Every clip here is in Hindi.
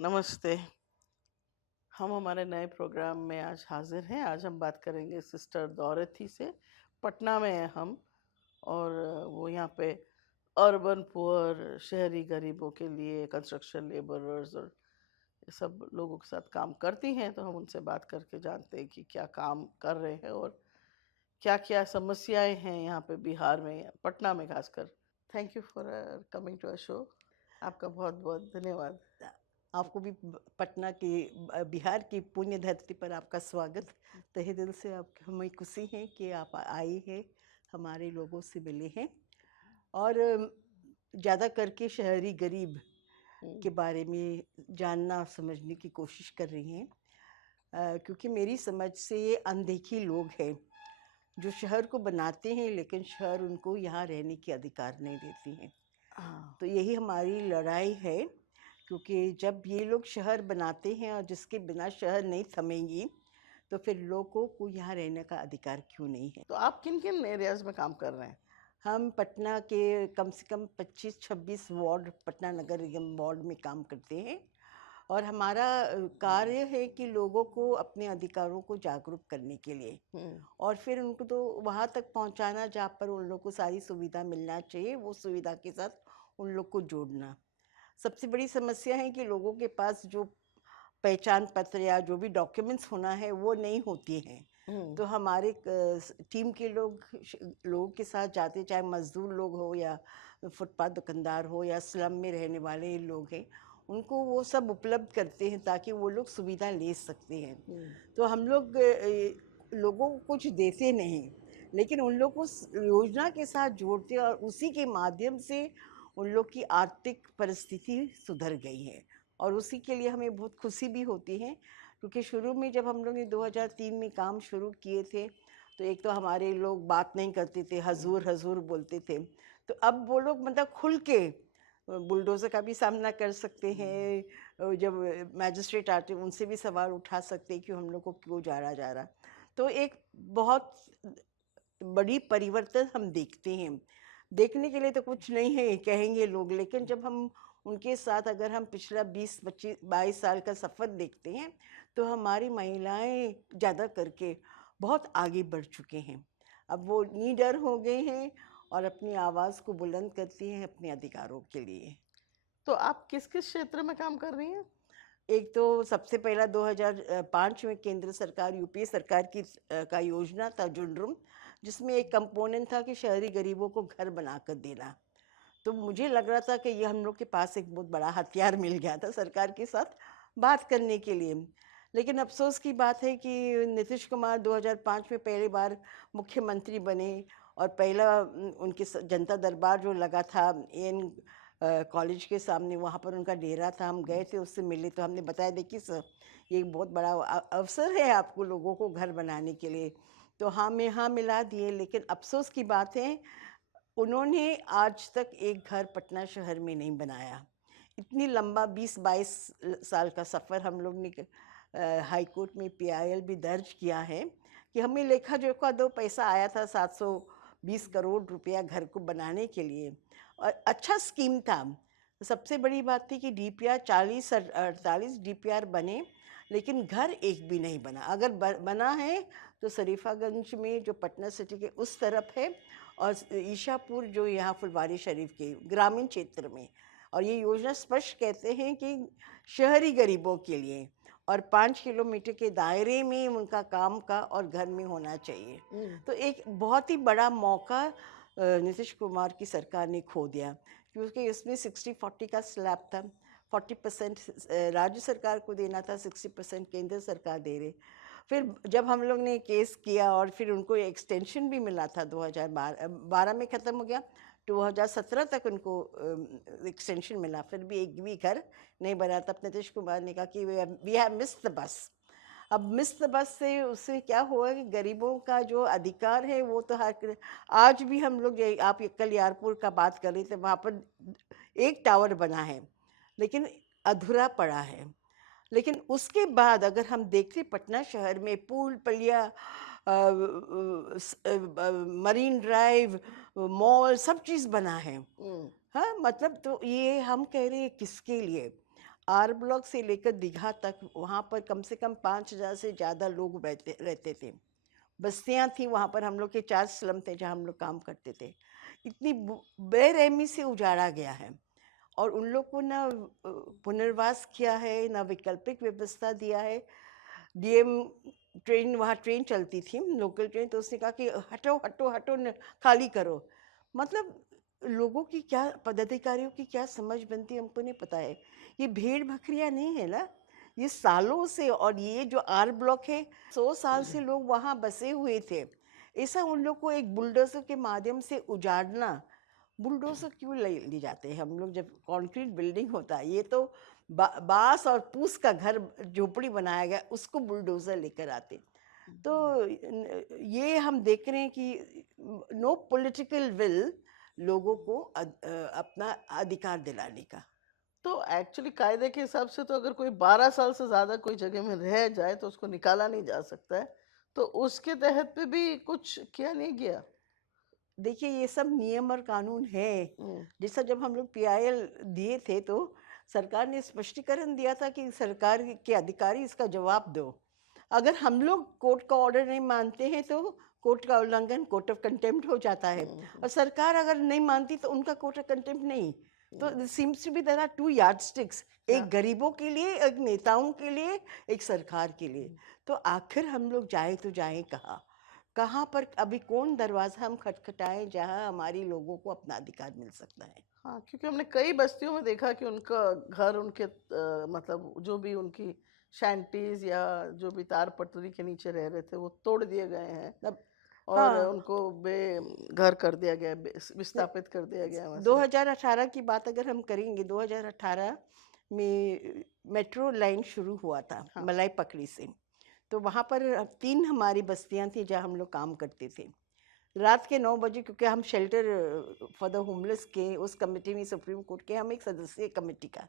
नमस्ते। हम हमारे नए प्रोग्राम में आज हाजिर हैं। आज हम बात करेंगे सिस्टर दौरथी से। पटना में हैं हम, और वो यहाँ पे अर्बन पुअर, शहरी गरीबों के लिए कंस्ट्रक्शन लेबरर्स और ये सब लोगों के साथ काम करती हैं। तो हम उनसे बात करके जानते हैं कि क्या काम कर रहे हैं और क्या क्या समस्याएं हैं यहाँ पे बिहार में, पटना में खासकर। Thank you for coming to a show. आपका बहुत बहुत धन्यवाद। आपको भी पटना की बिहार की पुण्य धरती पर आपका स्वागत। तहे दिल से आप हमें खुशी है कि आप आई हैं, हमारे लोगों से मिले हैं और ज़्यादा करके शहरी गरीब के बारे में जानना समझने की कोशिश कर रही हैं। क्योंकि मेरी समझ से ये अनदेखी लोग हैं जो शहर को बनाते हैं लेकिन शहर उनको यहाँ रहने के अधिकार नहीं देती हैं। हाँ। तो यही हमारी लड़ाई है, क्योंकि जब ये लोग शहर बनाते हैं और जिसके बिना शहर नहीं थमेंगी तो फिर लोगों को यहाँ रहने का अधिकार क्यों नहीं है। तो आप किन किन एरियाज में काम कर रहे हैं? हम पटना के कम से कम 25-26 वार्ड, पटना नगर निगम वार्ड में काम करते हैं और हमारा कार्य है कि लोगों को अपने अधिकारों को जागरूक करने के लिए और फिर उनको तो वहाँ तक पहुँचाना जहाँ पर उन लोग को सारी सुविधा मिलना चाहिए, वो सुविधा के साथ उन लोग को जोड़ना। सबसे बड़ी समस्या है कि लोगों के पास जो पहचान पत्र या जो भी डॉक्यूमेंट्स होना है वो नहीं होती हैं। तो हमारे टीम के लोगों के साथ जाते, चाहे मजदूर लोग हो या फुटपाथ दुकानदार हो या स्लम में रहने वाले लोग हैं, उनको वो सब उपलब्ध करते हैं ताकि वो लोग सुविधा ले सकते हैं। तो हम लोग लोगों को कुछ देते नहीं, लेकिन उन लोग को योजना के साथ जोड़ते हैं और उसी के माध्यम से उन लोग की आर्थिक परिस्थिति सुधर गई है और उसी के लिए हमें बहुत खुशी भी होती है। क्योंकि शुरू में जब हम लोग ने 2003 में काम शुरू किए थे तो एक तो हमारे लोग बात नहीं करते थे, हजूर हजूर बोलते थे। तो अब वो लोग मतलब खुल के बुलडोज़र का भी सामना कर सकते हैं, जब मैजिस्ट्रेट आते हैं उनसे भी सवाल उठा सकते हैं कि हम लोग को क्यों जाड़ा जा रहा। तो एक बहुत बड़ी परिवर्तन हम देखते हैं। देखने के लिए तो कुछ नहीं है कहेंगे लोग, लेकिन जब हम उनके साथ अगर हम पिछला 20-25-22 साल का सफ़र देखते हैं तो हमारी महिलाएं ज़्यादा करके बहुत आगे बढ़ चुके हैं। अब वो निडर हो गए हैं और अपनी आवाज़ को बुलंद करती हैं अपने अधिकारों के लिए। तो आप किस किस क्षेत्र में काम कर रही हैं? एक तो सबसे पहला 2005 में केंद्र सरकार, यूपीए सरकार की का योजना था जुंडरूम, जिसमें एक कंपोनेंट था कि शहरी गरीबों को घर बनाकर देना। तो मुझे लग रहा था कि ये हम लोग के पास एक बहुत बड़ा हथियार मिल गया था सरकार के साथ बात करने के लिए। लेकिन अफसोस की बात है कि नीतीश कुमार 2005 में पहली बार मुख्यमंत्री बने और पहला उनके जनता दरबार जो लगा था एन कॉलेज के सामने, वहाँ पर उनका डेरा था। हम गए थे, उससे मिले तो हमने बताया, देखिए सर, ये एक बहुत बड़ा अवसर है आपको लोगों को घर बनाने के लिए। तो हाँ में हाँ मिला दिए, लेकिन अफसोस की बात है उन्होंने आज तक एक घर पटना शहर में नहीं बनाया। इतनी लंबा 20-22 साल का सफ़र हम लोग ने हाई कोर्ट में पीआईएल भी दर्ज किया है कि हमें लेखा जोखा दो, पैसा आया था 720 करोड़ रुपया घर को बनाने के लिए और अच्छा स्कीम था। सबसे बड़ी बात थी कि डीपीआर 40-48 डीपीआर बने, लेकिन घर एक भी नहीं बना। अगर बना है तो शरीफागंज में जो पटना सिटी के उस तरफ है और ईशापुर जो यहाँ फुलवारी शरीफ के ग्रामीण क्षेत्र में। और ये योजना स्पष्ट कहते हैं कि शहरी गरीबों के लिए और 5 किलोमीटर के दायरे में उनका काम का और घर में होना चाहिए। तो एक बहुत ही बड़ा मौका नीतीश कुमार की सरकार ने खो दिया, क्योंकि इसमें 60-40 का स्लैब था। 40% राज्य सरकार को देना था, 60% केंद्र सरकार दे रहे। फिर जब हम लोग ने केस किया और फिर उनको एक्सटेंशन भी मिला था, 2012 में ख़त्म हो गया, 2017 तक उनको एक्सटेंशन मिला, फिर भी एक भी घर नहीं बना। तब नीतीश कुमार ने कहा कि we have missed the bus. अब मिस्ड द बस से उससे क्या हुआ कि गरीबों का जो अधिकार है वो तो हर आज भी हम लोग, आप कल यारपुर का बात कर रहे थे, वहाँ पर एक टावर बना है लेकिन अधूरा पड़ा है। लेकिन उसके बाद अगर हम देखते पटना शहर में पुल पलिया, मरीन ड्राइव, मॉल, सब चीज़ बना है। हाँ, मतलब तो ये हम कह रहे हैं किसके लिए। आर ब्लॉक से लेकर दीघा तक वहाँ पर कम से कम 5,000 से ज़्यादा लोग रहते थे। बस्तियाँ थी वहाँ पर, हम लोग के 4 स्लम थे जहाँ हम लोग काम करते थे। इतनी बेरहमी से उजाड़ा गया है और उन लोग को ना पुनर्वास किया है, ना वैकल्पिक व्यवस्था दिया है। डीएम ट्रेन, वहाँ ट्रेन चलती थी लोकल ट्रेन, तो उसने कहा कि हटो हटो हटो खाली करो। मतलब लोगों की क्या, पदाधिकारियों की क्या समझ बनती है हमको नहीं पता है। ये भेड़ बकरियां नहीं है ना, ये सालों से। और ये जो आर ब्लॉक है, 100 साल से लोग वहाँ बसे हुए थे। ऐसा उन लोग को एक बुलडोजर के माध्यम से उजाड़ना, बुलडोजर क्यों ले जाते हैं हम लोग जब कंक्रीट बिल्डिंग होता है? ये तो बांस और पूस का घर, झोपड़ी बनाया गया, उसको बुलडोजर लेकर आते। तो ये हम देख रहे हैं कि नो पॉलिटिकल विल लोगों को अपना अधिकार दिलाने का। तो एक्चुअली कायदे के हिसाब से तो अगर कोई 12 साल से ज्यादा कोई जगह में रह जाए तो उसको निकाला नहीं जा सकता है, तो उसके तहत पे भी कुछ किया नहीं गया। देखिए, ये सब नियम और कानून है। हम्म, जैसा जब हम लोग पीआईएल दिए थे तो सरकार ने स्पष्टीकरण दिया था कि सरकार के अधिकारी इसका जवाब दो। अगर हम लोग कोर्ट का ऑर्डर नहीं मानते हैं तो कोर्ट का उल्लंघन, कोर्ट ऑफ कंटेम्प्ट हो जाता है। और सरकार अगर नहीं मानती तो उनका कोर्ट ऑफ कंटेम्प्ट नहीं। तो seems to be there are two yardsticks, एक हाँ। गरीबों के लिए, एक नेताओं के लिए, एक सरकार के लिए। तो आखिर हम लोग जाए तो जाएं कहाँ? कहाँ पर अभी कौन दरवाजा हम खटखटाएं जहाँ हमारी लोगों को अपना अधिकार मिल सकता है? हाँ, क्योंकि हमने कई बस्तियों में देखा कि उनका घर, उनके मतलब जो भी उनकी शैंटीज या जो भी तार पटरी के नीचे रह रहे थे वो तोड़ दिए गए हैं अब और हाँ, उनको बे घर कर दिया गया, विस्थापित कर दिया गया वहां से। 2018 की बात अगर हम करेंगे, 2018 में मेट्रो लाइन शुरू हुआ था हाँ। मलाई पकड़ी से। तो वहाँ पर 3 हमारी बस्तियाँ थी जहाँ हम लोग काम करते थे। रात के 9 बजे, क्योंकि हम शेल्टर फॉर द होमलेस के उस कमेटी में, सुप्रीम कोर्ट के हम एक सदस्य कमेटी का,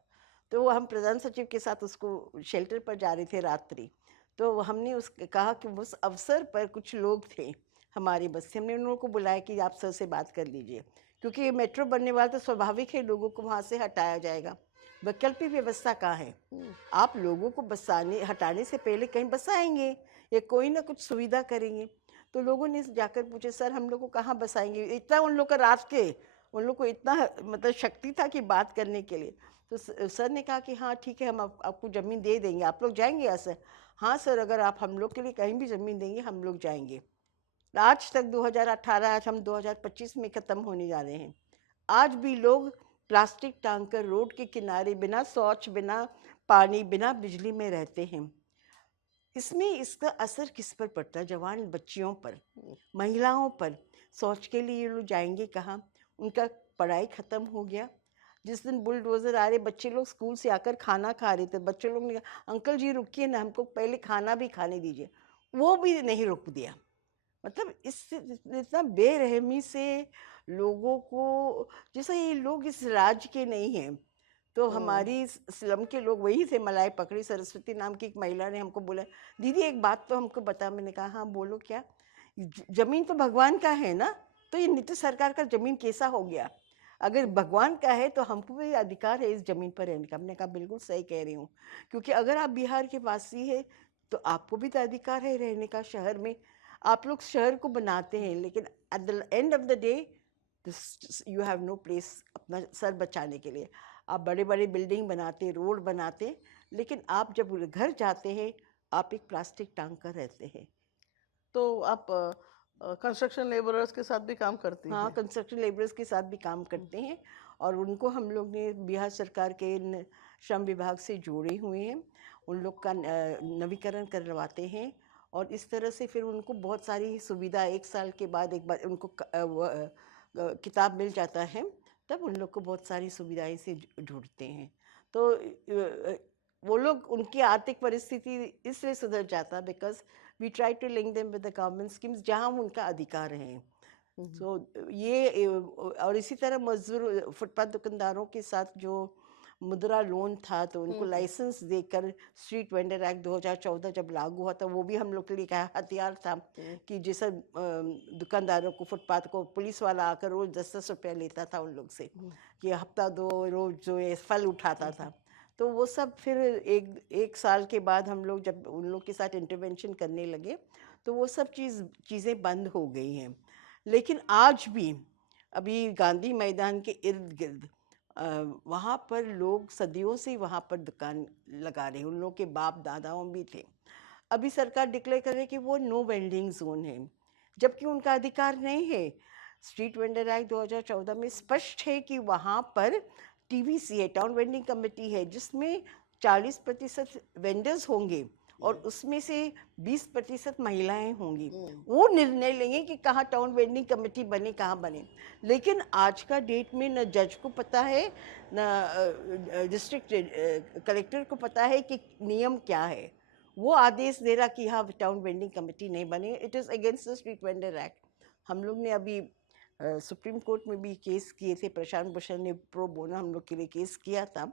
तो वो हम प्रधान सचिव के साथ उसको शेल्टर पर जा रहे थे रात्रि। तो हमने उस कहा कि उस अवसर पर कुछ लोग थे हमारी बस्ती, हमने उन लोगों को बुलाया कि आप सर से बात कर लीजिए, क्योंकि ये मेट्रो बनने वाला, तो स्वाभाविक है लोगों को वहाँ से हटाया जाएगा। वैकल्पिक व्यवस्था कहाँ है? आप लोगों को बसाने हटाने से पहले कहीं बसाएंगे या कोई ना कुछ सुविधा करेंगे। तो लोगों ने जाकर पूछे, सर हम लोग को कहाँ बसाएंगे? इतना उन लोग का रात के, उन लोग को इतना मतलब शक्ति था कि बात करने के लिए। तो सर ने कहा कि हाँ ठीक है, हम आपको ज़मीन दे देंगे, आप लोग जाएंगे यहाँ से? हाँ सर, अगर आप हम लोग के लिए कहीं भी ज़मीन देंगे हम लोग जाएंगे। आज तक 2018, आज हम 2025 में ख़त्म होने जा रहे हैं, आज भी लोग प्लास्टिक टांग कर रोड के किनारे बिना शौच, बिना पानी, बिना बिजली में रहते हैं। इसमें इसका असर किस पर पड़ता है? जवान बच्चियों पर, महिलाओं पर। शौच के लिए ये लोग जाएंगे कहाँ? उनका पढ़ाई खत्म हो गया। जिस दिन बुलडोजर आ रहे, बच्चे लोग स्कूल से आकर खाना खा रहे थे, बच्चे लोग ने कहा अंकल जी रुकिए ना, हमको पहले खाना भी खाने दीजिए, वो भी नहीं रुक दिया। मतलब इससे इतना बेरहमी से लोगों को, जैसे ये लोग इस राज्य के नहीं हैं। तो हमारी स्लम के लोग वही थे, मलाई पकड़ी सरस्वती नाम की एक महिला ने हमको बोला, दीदी एक बात तो हमको बता। मैंने कहा हाँ बोलो क्या? जमीन तो भगवान का है ना, तो ये नीतीश सरकार का जमीन कैसा हो गया? अगर भगवान का है तो हमको भी अधिकार है इस जमीन पर रहने का। हमने कहा बिल्कुल सही कह रही हूँ, क्योंकि अगर आप बिहार के वासी है तो आपको भी तो अधिकार है रहने का शहर में। आप लोग शहर को बनाते हैं, लेकिन at the end of the day you have no place अपना सर बचाने के लिए। आप बड़े बड़े बिल्डिंग बनाते, रोड बनाते, लेकिन आप जब घर जाते हैं आप एक प्लास्टिक टांग कर रहते हैं। तो आप कंस्ट्रक्शन लेबरर्स के साथ भी काम करती हाँ, हैं? कंस्ट्रक्शन लेबरर्स के साथ भी काम करते हैं और उनको हम लोग ने बिहार सरकार के श्रम विभाग से जोड़े हुए हैं। उन लोग का नवीकरण करवाते हैं और इस तरह से फिर उनको बहुत सारी सुविधा, 1 साल के बाद एक बार उनको किताब मिल जाता है, तब उन लोग को बहुत सारी सुविधाएं से जुड़ते हैं। तो वो लोग, उनकी आर्थिक परिस्थिति इसलिए सुधर जाता because we try to link them with the government schemes जहाँ उनका अधिकार है। सो ये और इसी तरह मजदूर फुटपाथ दुकानदारों के साथ जो मुद्रा लोन था, तो उनको लाइसेंस देकर स्ट्रीट वेंडर एक्ट 2014 जब लागू हुआ था, वो भी हम लोग के लिए क्या हथियार था कि जैसे दुकानदारों को, फुटपाथ को पुलिस वाला आकर रोज 10-10 रुपया लेता था उन लोग से कि हफ्ता दो रोज जो ये फल उठाता था, तो वो सब फिर एक एक साल के बाद हम लोग जब उन लोग के साथ इंटरवेंशन करने लगे तो वो सब चीज़ें बंद हो गई हैं। लेकिन आज भी अभी गांधी मैदान के इर्द गिर्द वहाँ पर लोग सदियों से वहाँ पर दुकान लगा रहे हैं, उन लोग के बाप दादाओं भी थे। अभी सरकार डिक्लेयर कर रही है कि वो नो वेंडिंग जोन है, जबकि उनका अधिकार नहीं है। स्ट्रीट वेंडर एक्ट 2014 में स्पष्ट है कि वहाँ पर टीवीसी है, टाउन वेंडिंग कमेटी है, जिसमें 40% वेंडर्स होंगे और उसमें से 20% महिलाएं होंगी। वो निर्णय लेंगे कि कहाँ टाउन वेंडिंग कमेटी बने, कहाँ बने। लेकिन आज का डेट में न जज को पता है, न डिस्ट्रिक्ट कलेक्टर को पता है कि नियम क्या है। वो आदेश दे रहा कि हाँ टाउन वेंडिंग कमेटी नहीं बने, it is against the street vendor act. हम लोग ने अभी सुप्रीम कोर्ट में भी केस किए थे, प्रशांत भूषण ने प्रो बोनो हम लोग के लिए केस किया था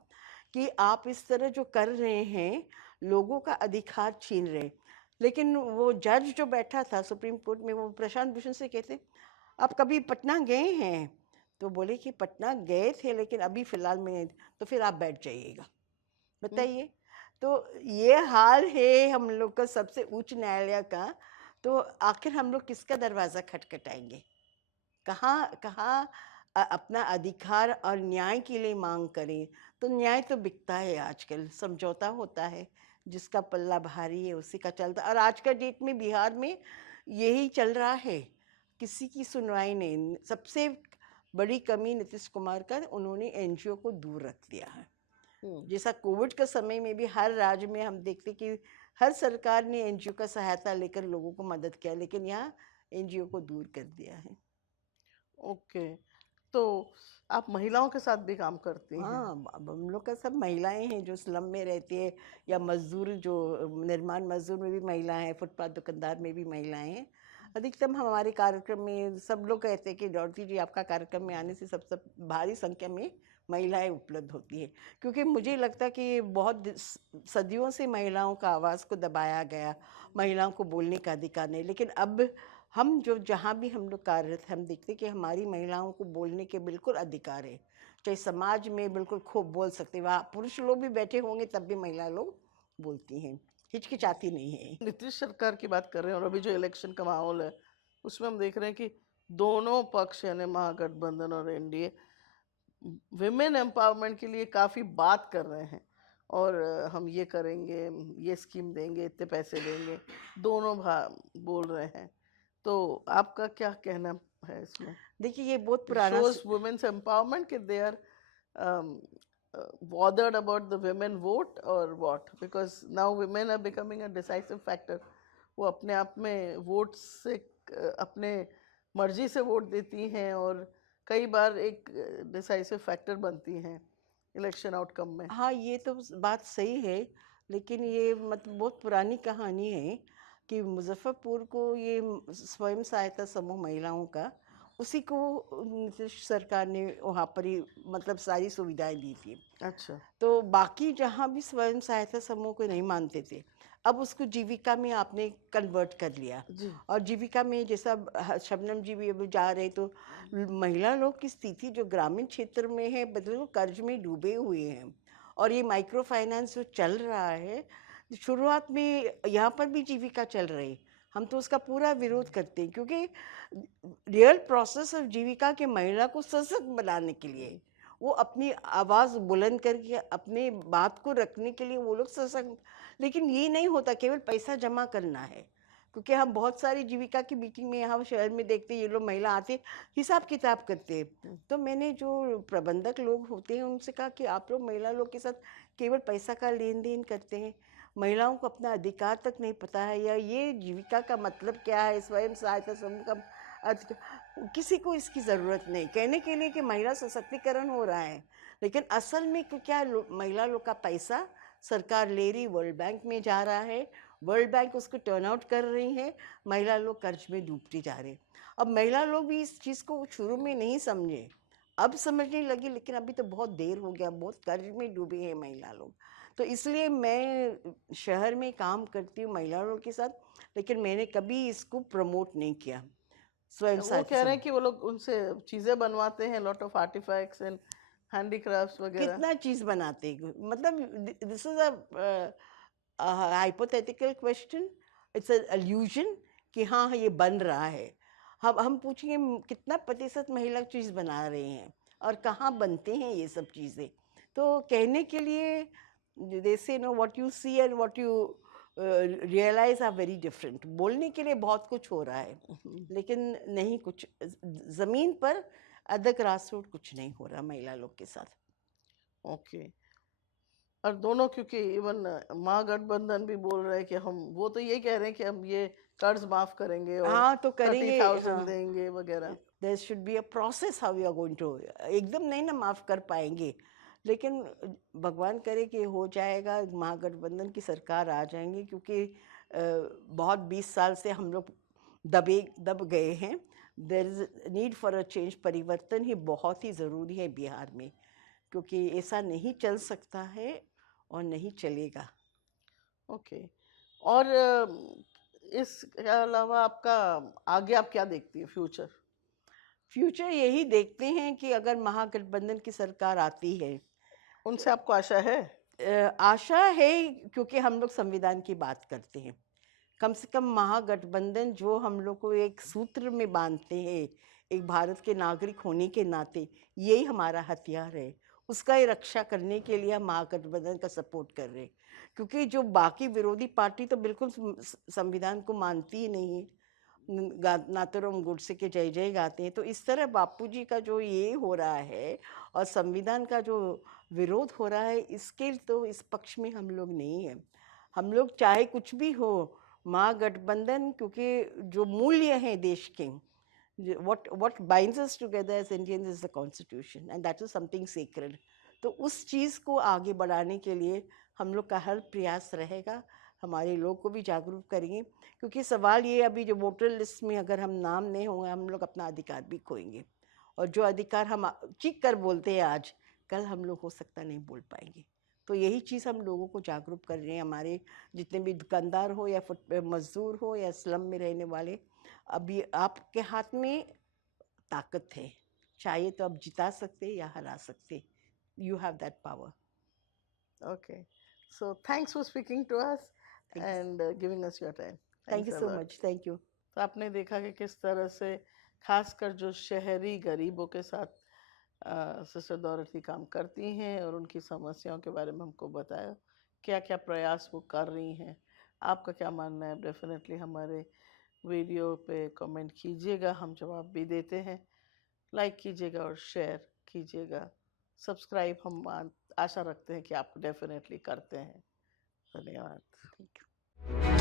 कि आप इस तरह जो कर रहे हैं लोगों का अधिकार छीन रहे। लेकिन वो जज जो बैठा था सुप्रीम कोर्ट में, वो प्रशांत भूषण से कहते आप कभी पटना गए हैं? तो बोले कि पटना गए थे लेकिन अभी फ़िलहाल में नहीं। तो फिर आप बैठ जाइएगा। बताइए, तो ये हाल है हम लोग का सबसे उच्च न्यायालय का। तो आखिर हम लोग किसका दरवाज़ा खटखटाएंगे? कहाँ कहाँ अपना अधिकार और न्याय के लिए मांग करें? तो न्याय तो बिकता है आजकल, समझौता होता है, जिसका पल्ला भारी है उसी का चलता। और आज का डेट में बिहार में यही चल रहा है, किसी की सुनवाई नहीं। सबसे बड़ी कमी नीतीश कुमार का, उन्होंने एनजीओ को दूर रख दिया है। जैसा कोविड के समय में भी हर राज्य में हम देखते कि हर सरकार ने एनजीओ का सहायता लेकर लोगों को मदद किया, लेकिन यहाँ एनजीओ को दूर कर दिया है। ओके, तो आप महिलाओं के साथ भी काम करती हैं? हाँ, अब हम लोग का सब महिलाएं हैं जो स्लम में रहती है, या मजदूर जो निर्माण मजदूर में भी महिलाएं हैं, फुटपाथ दुकानदार में भी महिलाएं हैं। अधिकतम हमारे कार्यक्रम में सब लोग कहते हैं कि डॉर्टी जी आपका कार्यक्रम में आने से सबसे भारी संख्या में महिलाएं उपलब्ध होती है, क्योंकि मुझे लगता है कि बहुत सदियों से महिलाओं का आवाज़ को दबाया गया, महिलाओं को बोलने का अधिकार नहीं। लेकिन अब हम जो जहाँ भी हम लोग कार्यरत हैं, हम देखते हैं कि हमारी महिलाओं को बोलने के बिल्कुल अधिकार है। चाहे समाज में बिल्कुल खूब बोल सकते, वहाँ पुरुष लोग भी बैठे होंगे तब भी महिला लोग बोलती हैं, हिचकिचाती नहीं है। नीतीश सरकार की बात कर रहे हैं और अभी जो इलेक्शन का माहौल है उसमें हम देख रहे हैं कि दोनों पक्ष यानी महागठबंधन और एनडीए विमेन एम्पावरमेंट के लिए काफ़ी बात कर रहे हैं और हम ये करेंगे, ये स्कीम देंगे, इतने पैसे देंगे, दोनों बोल रहे हैं। तो आपका क्या कहना है इसमें? देखिए ये बहुत It पुराना shows women's empowerment कि they are bothered about the women vote or what? Because now women are becoming a decisive factor. वो अपने आप में वोट से अपने मर्जी से वोट देती हैं और कई बार एक डिसाइसिव फैक्टर बनती हैं इलेक्शन आउटकम में। हाँ, ये तो बात सही है, लेकिन ये मतलब बहुत पुरानी कहानी है कि मुजफ्फरपुर को ये स्वयं सहायता समूह महिलाओं का, उसी को नीतीश सरकार ने वहाँ पर ही मतलब सारी सुविधाएं दी थी। अच्छा, तो बाकी जहाँ भी स्वयं सहायता समूह को नहीं मानते थे, अब उसको जीविका में आपने कन्वर्ट कर लिया। जी, और जीविका में जैसा शबनम जी भी अभी जा रहे, तो महिला लोग की स्थिति जो ग्रामीण क्षेत्र में है, मतलब कर्ज में डूबे हुए हैं। और ये माइक्रो फाइनेंस जो चल रहा है, शुरुआत में यहाँ पर भी जीविका चल रही, हम तो उसका पूरा विरोध करते हैं, क्योंकि रियल प्रोसेस ऑफ जीविका के महिला को सशक्त बनाने के लिए, वो अपनी आवाज़ बुलंद करके अपने बात को रखने के लिए वो लोग सशक्त। लेकिन ये नहीं होता केवल पैसा जमा करना है, क्योंकि हम बहुत सारी जीविका की मीटिंग में यहाँ शहर में देखते हैं, ये लोग महिला आते हिसाब किताब करते हैं। तो मैंने जो प्रबंधक लोग होते हैं उनसे कहा कि आप लोग महिला लोग के साथ केवल पैसा का लेन देन करते हैं, महिलाओं को अपना अधिकार तक नहीं पता है, या ये जीविका का मतलब क्या है, स्वयं सहायता समूह का किसी को इसकी ज़रूरत नहीं। कहने के लिए कि महिला सशक्तिकरण हो रहा है, लेकिन असल में क्या महिला लोग का पैसा सरकार ले रही, वर्ल्ड बैंक में जा रहा है, वर्ल्ड बैंक उसको टर्न आउट कर रही है, महिला लोग कर्ज में डूबती जा रहे। अब महिला लोग भी इस चीज़ को शुरू में नहीं समझे, अब समझने लगी, लेकिन अभी तो बहुत देर हो गया, बहुत कर्ज में डूबे हैं महिला लोग। तो इसलिए मैं शहर में काम करती हूँ महिला लोग के साथ, लेकिन मैंने कभी इसको प्रमोट नहीं किया। स्वयं वो सहायता कह रहे हैं समूह कि वो लोग उनसे चीज़ें बनवाते हैं, lot of artifacts and handicrafts वगैरह। कितना चीज बनाते हैं, मतलब this is a hypothetical question, it's a allusion कि हाँ ये बन रहा है। हम पूछेंगे कितना प्रतिशत महिला चीज बना रहे हैं और कहाँ बनते हैं ये सब चीजें। तो कहने के लिए they say no what you see and what you realize are very different. बोलने के लिए बहुत कुछ हो रहा है, लेकिन नहीं कुछ जमीन पर एट द ग्रास रूट कुछ नहीं हो रहा महिला लोग के साथ। ओके। और दोनों, क्योंकि इवन महागठबंधन भी बोल रहे हैं कि हम, वो तो ये कह रहे हैं कि हम ये कर्ज माफ करेंगे और हाँ तो करेंगे, 30,000 हाँ देंगे वगैरह। There should be a process how you are going to, एकदम नहीं ना माफ कर पाएंगे, लेकिन भगवान करे कि हो जाएगा, महागठबंधन की सरकार आ जाएंगे, क्योंकि बहुत 20 साल से हम लोग दब गए हैं। There is need for a change, परिवर्तन ही बहुत ही ज़रूरी है बिहार में, क्योंकि ऐसा नहीं चल सकता है और नहीं चलेगा। ओके। और इसके अलावा आपका आगे आप क्या देखती है फ्यूचर? फ्यूचर यही देखते हैं कि अगर महागठबंधन की सरकार आती है, उनसे आपको आशा है? आशा है, क्योंकि हम लोग संविधान की बात करते हैं। कम से कम महागठबंधन जो हम लोग को एक सूत्र में बांधते हैं, एक भारत के नागरिक होने के नाते, यही हमारा हथियार है। उसका ही रक्षा करने के लिए हम महागठबंधन का सपोर्ट कर रहे हैं, क्योंकि जो बाकी विरोधी पार्टी तो बिल्कुल संविधान को मानती ही नहीं है, नाथूराम गोडसे के जय जय गाते हैं। तो इस तरह बापूजी का जो ये हो रहा है और संविधान का जो विरोध हो रहा है, इसके तो इस पक्ष में हम लोग नहीं है। हम लोग चाहे कुछ भी हो, महागठबंधन, क्योंकि जो मूल्य हैं देश के, what binds us together as Indians is the constitution and that is something sacred। तो उस चीज़ को आगे बढ़ाने के लिए हम लोग का हर प्रयास रहेगा, हमारे लोग को भी जागरूक करेंगे, क्योंकि सवाल ये, अभी जो वोटर लिस्ट में अगर हम नाम नहीं होंगे, हम लोग अपना अधिकार भी खोएंगे, और जो अधिकार हम चीख कर बोलते हैं आज, कल हम लोग हो सकता नहीं बोल पाएंगे। तो यही चीज़ हम लोगों को जागरूक कर रहे हैं, हमारे जितने भी दुकानदार हो या मजदूर हो या स्लम में रहने वाले, अभी आपके हाथ में ताकत है, चाहिए तो आप जिता सकते या हरा सकते, you have that power. Okay. So thanks for speaking to us and giving us your time. Thank you Thanks a so lot. Much, thank you. तो आपने देखा कि किस तरह से खासकर जो शहरी गरीबों के साथ सिस्टर डॉरेथी काम करती हैं और उनकी समस्याओं के बारे में हमको बताया, क्या क्या प्रयास वो कर रही हैं। आपका क्या मानना है? डेफिनेटली हमारे वीडियो पे कमेंट कीजिएगा, हम जवाब भी देते हैं। लाइक कीजिएगा और शेयर कीजिएगा। सब्सक्राइब हम आशा रखते हैं कि आप डेफिनेटली करते हैं। धन्यवाद। Thank you.